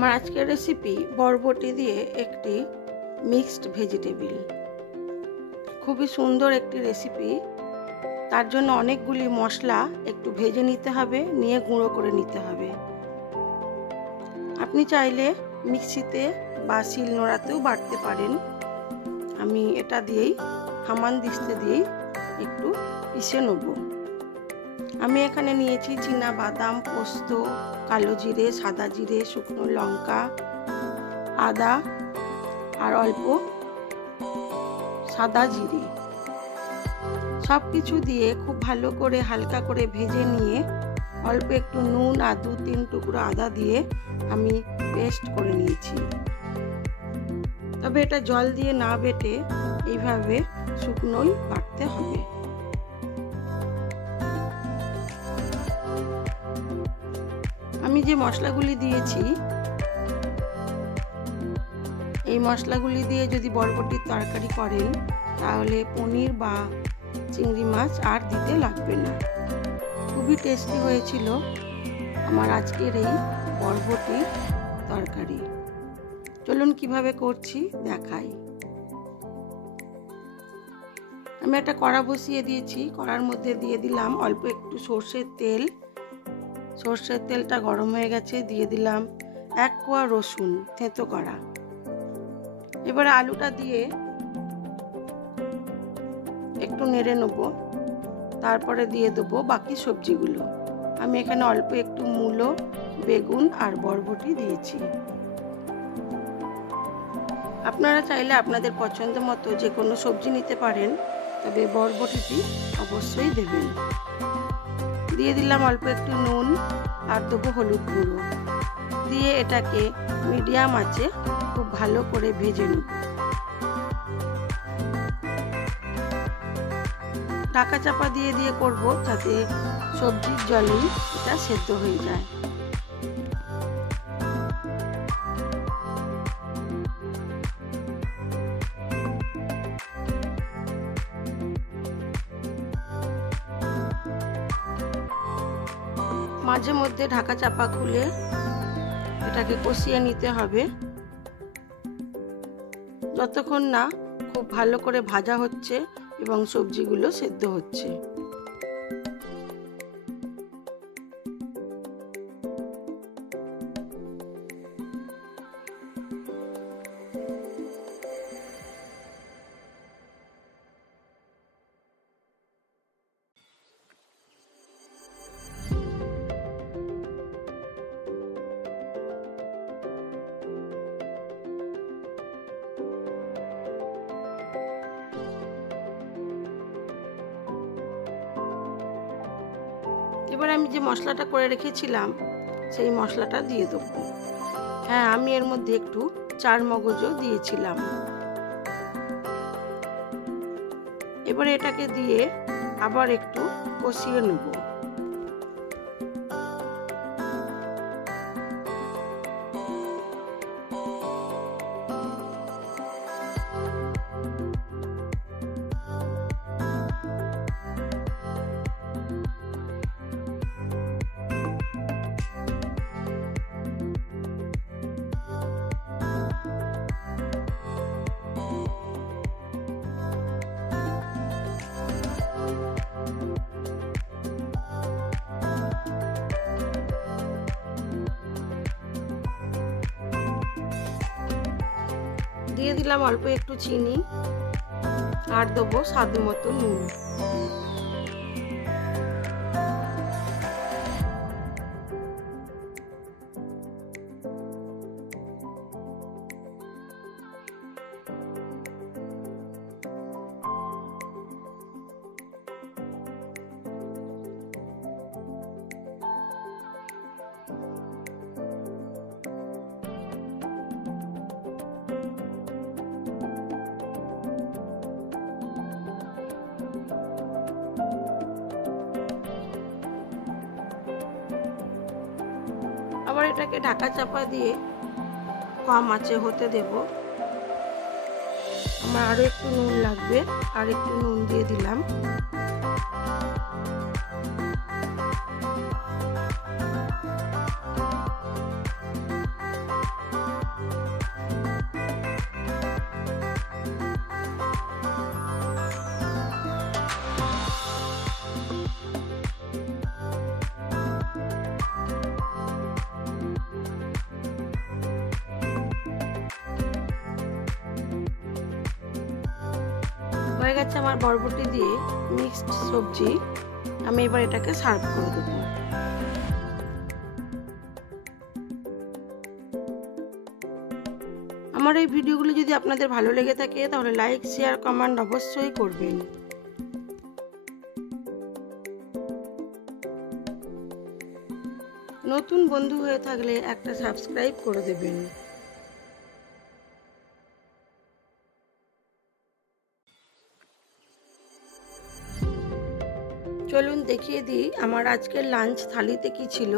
আমার আজকের রেসিপি বরবটি দিয়ে একটি মিক্সড ভেজিটেবল। খুবই সুন্দর একটি রেসিপি। তার জন্য অনেকগুলি মশলা একটু ভেজে নিতে হবে, নিয়ে গুঁড়ো করে নিতে হবে। আপনি চাইলে মিক্সিতে বা শিলনোড়াতেও বাটতে পারেন। আমি এটা দিয়েই হামানদিস্তা দিয়েই একটু পিষে নেব। আমি এখানে নিয়েছি চীনা বাদাম, পোস্ত, কালো জিরে, সাদা জিরে, শুকনো লঙ্কা, আদা আর অল্প সাদা জিরে। সব কিছু দিয়ে খুব ভালো করে হালকা করে ভেজে নিয়ে অল্প একটু নুন আর 2-3 টুকরো আদা দিয়ে আমি পেস্ট করে নিয়েছি। তবে এটা জল দিয়ে না বেটে এইভাবে শুকনোই বাটতে হবে। আমি যে মশলাগুলি দিয়েছি, এই মশলাগুলি দিয়ে যদি বরবটির তরকারি করেন তাহলে পনির বা চিংড়ি মাছ আর দিতে লাগবে না। খুবই টেস্টি হয়েছিল আমার আজকের এই বরবটির তরকারি। চলুন কিভাবে করছি দেখাই। আমি একটা কড়া বসিয়ে দিয়েছি। কড়ার মধ্যে দিয়ে দিলাম অল্প একটু সর্ষের তেল। সর্ষের তেলটা গরম হয়ে গেছে, দিয়ে দিলাম 1 কোয়া রসুন থেঁতো করা। এবারে আলুটা দিয়ে একটু নেড়ে নেব। তারপরে দিয়ে দেবো বাকি সবজিগুলো। আমি এখানে অল্প একটু মূলো, বেগুন আর বরবটি দিয়েছি। আপনারা চাইলে আপনাদের পছন্দ মতো যে কোনো সবজি নিতে পারেন, তবে বরবটিটি অবশ্যই দেবেন। দিয়ে দিলাম অল্প একটু নুন আর দেবো হলুদ গুঁড়ো। দিয়ে এটাকে মিডিয়াম আঁচে খুব ভালো করে ভেজে নেব। ঢাকা চাপা দিয়ে দিয়ে করব, যাতে সবজির জলেই এটা সেদ্ধ হয়ে যায়। মাঝে মধ্যে ঢাকা চাপা খুলে এটাকে কষিয়ে নিতে হবে, যতক্ষণ না খুব ভালো করে ভাজা হচ্ছে এবং সবজিগুলো সেদ্ধ হচ্ছে। এবার আমি যে মশলাটা করে রেখেছিলাম সেই মশলাটা দিয়ে দেবো। হ্যাঁ, আমি এর মধ্যে একটু চারমগজও দিয়েছিলাম। এবারে এটাকে দিয়ে আবার একটু কষিয়ে নেব। দিয়ে দিলাম অল্প একটু চিনি আর দেবো স্বাদ মতো নুন। আবার এটাকে ঢাকা চাপা দিয়ে কম আঁচে হতে দেব। আমার আরো একটু নুন লাগবে, আর একটু নুন দিয়ে দিলাম। হয়ে গেছে আমার বরবটি দিয়ে মিক্সড সবজি। আমি এবার এটাকে সার্ভ করে দেবো। আমার এই ভিডিওগুলো যদি আপনাদের ভালো লেগে থাকে তাহলে লাইক, শেয়ার, কমেন্ট অবশ্যই করবেন। নতুন বন্ধু হয়ে থাকলে একটা সাবস্ক্রাইব করে দেবেন। চলুন দেখিয়ে দিই আমার আজকের লাঞ্চ থালিতে কি ছিল।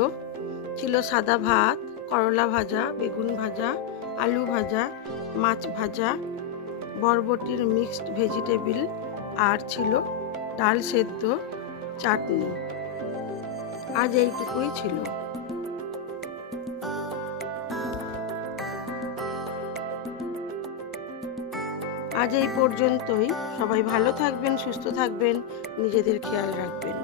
ছিল সাদা ভাত, করলা ভাজা, বেগুন ভাজা, আলু ভাজা, মাছ ভাজা, বরবটির মিক্সড ভেজিটেবল, আর ছিল ডাল সেদ্ধ, চাটনি। আজ এইটুকুই ছিল। আজ এই পর্যন্তই। সবাই ভালো থাকবেন, সুস্থ থাকবেন, নিজেদের খেয়াল রাখবেন।